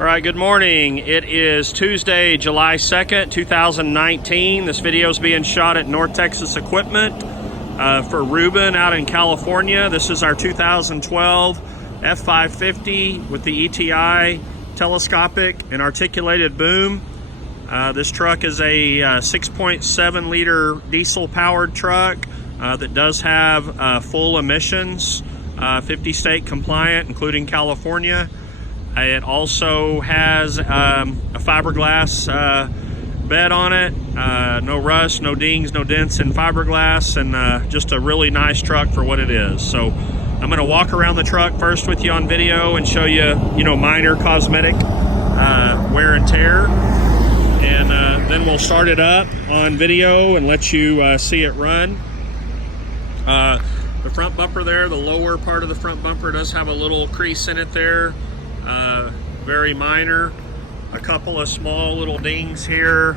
All right, good morning. It is Tuesday, July 2nd, 2019. This video is being shot at North Texas Equipment for Ruben out in California. This is our 2012 F550 with the ETI telescopic and articulated boom. This truck is a 6.7 liter diesel powered truck that does have full emissions, 50 state compliant, including California. It also has a fiberglass bed on it, no rust, no dings, no dents in fiberglass, and just a really nice truck for what it is. So I'm going to walk around the truck first with you on video and show you, minor cosmetic wear and tear, and then we'll start it up on video and let you see it run. The front bumper there, the lower part of the front bumper does have a little crease in it there. Very minor. A couple of small little dings here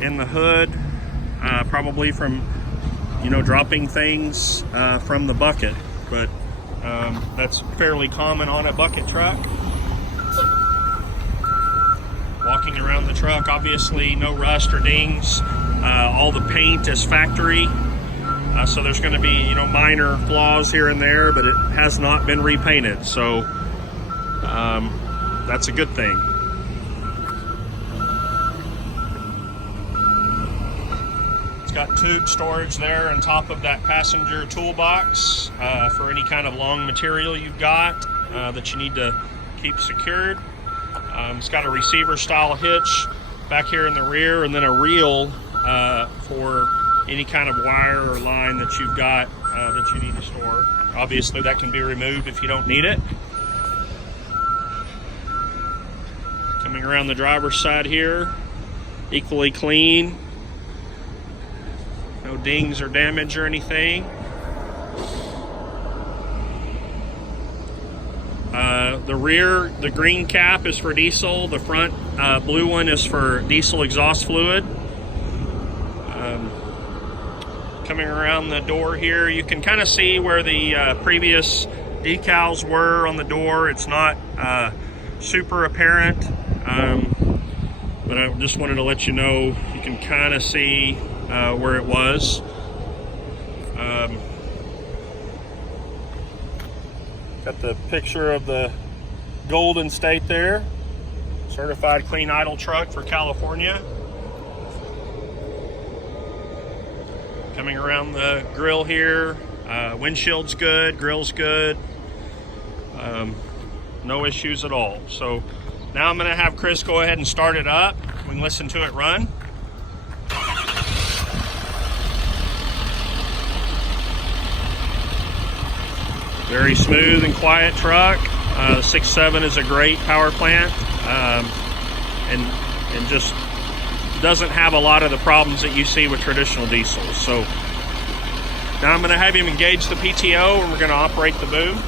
in the hood, probably from dropping things from the bucket, but that's fairly common on a bucket truck. Walking around the truck, obviously no rust or dings. All the paint is factory, so there's going to be minor flaws here and there, but it has not been repainted, so that's a good thing. It's got tube storage there on top of that passenger toolbox for any kind of long material you've got that you need to keep secured. It's got a receiver style hitch back here in the rear, and then a reel for any kind of wire or line that you've got that you need to store. Obviously that can be removed if you don't need it. Coming around the driver's side here, equally clean. No dings or damage or anything. The rear, the green cap is for diesel. The front blue one is for diesel exhaust fluid. Coming around the door here, you can kind of see where the previous decals were on the door. It's not super apparent, but I just wanted to let you know you can kind of see where it was. Got the picture of the Golden State there, certified clean idle truck for California. Coming around the grill here, windshield's good, grill's good, no issues at all. So now I'm going to have Chris go ahead and start it up. We can listen to it run. Very smooth and quiet truck. The 6.7 is a great power plant, and just doesn't have a lot of the problems that you see with traditional diesels. So now I'm going to have him engage the PTO, and we're going to operate the boom.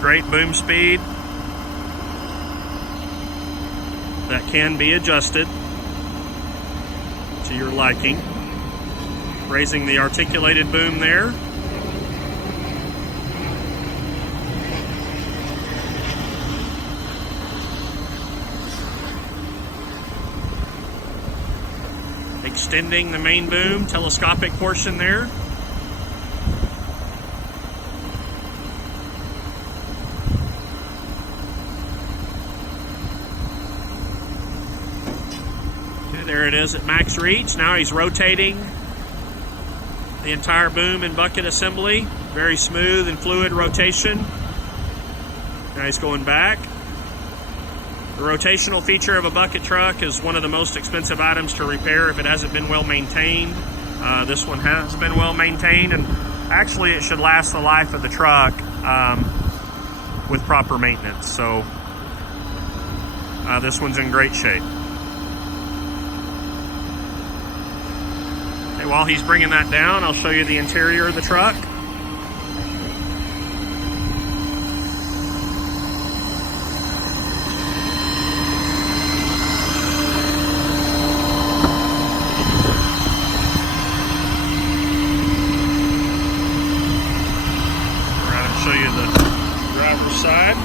Great boom speed that can be adjusted to your liking. Raising the articulated boom there. Extending the main boom, telescopic portion there. There it is at max reach. Now he's rotating the entire boom and bucket assembly. Very smooth and fluid rotation. Now he's going back. The rotational feature of a bucket truck is one of the most expensive items to repair if it hasn't been well maintained. This one has been well maintained, and actually it should last the life of the truck with proper maintenance. So this one's in great shape. While he's bringing that down, I'll show you the interior of the truck. side.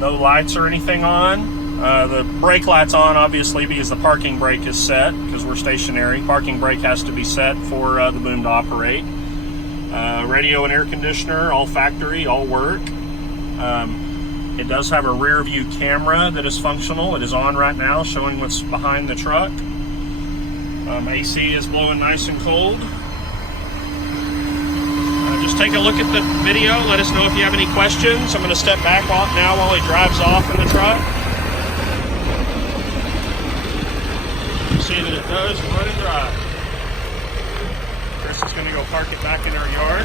No lights or anything on. The brake light's on, obviously, because the parking brake is set, because we're stationary. Parking brake has to be set for the boom to operate. Radio and air conditioner, all factory, all work. It does have a rear view camera that is functional. It is on right now, showing what's behind the truck. AC is blowing nice and cold. Just take a look at the video. Let us know if you have any questions. I'm going to step back off now while he drives off in the truck. You see that it does run and drive. Chris is going to go park it back in our yard.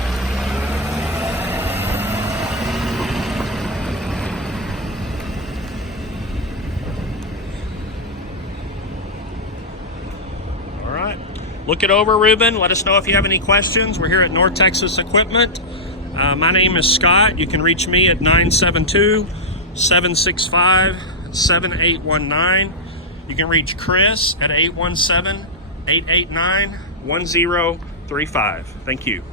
All right. Look it over, Ruben. Let us know if you have any questions. We're here at North Texas Equipment. My name is Scott. You can reach me at 972-765-7819. You can reach Chris at 817-889-1035. Thank you.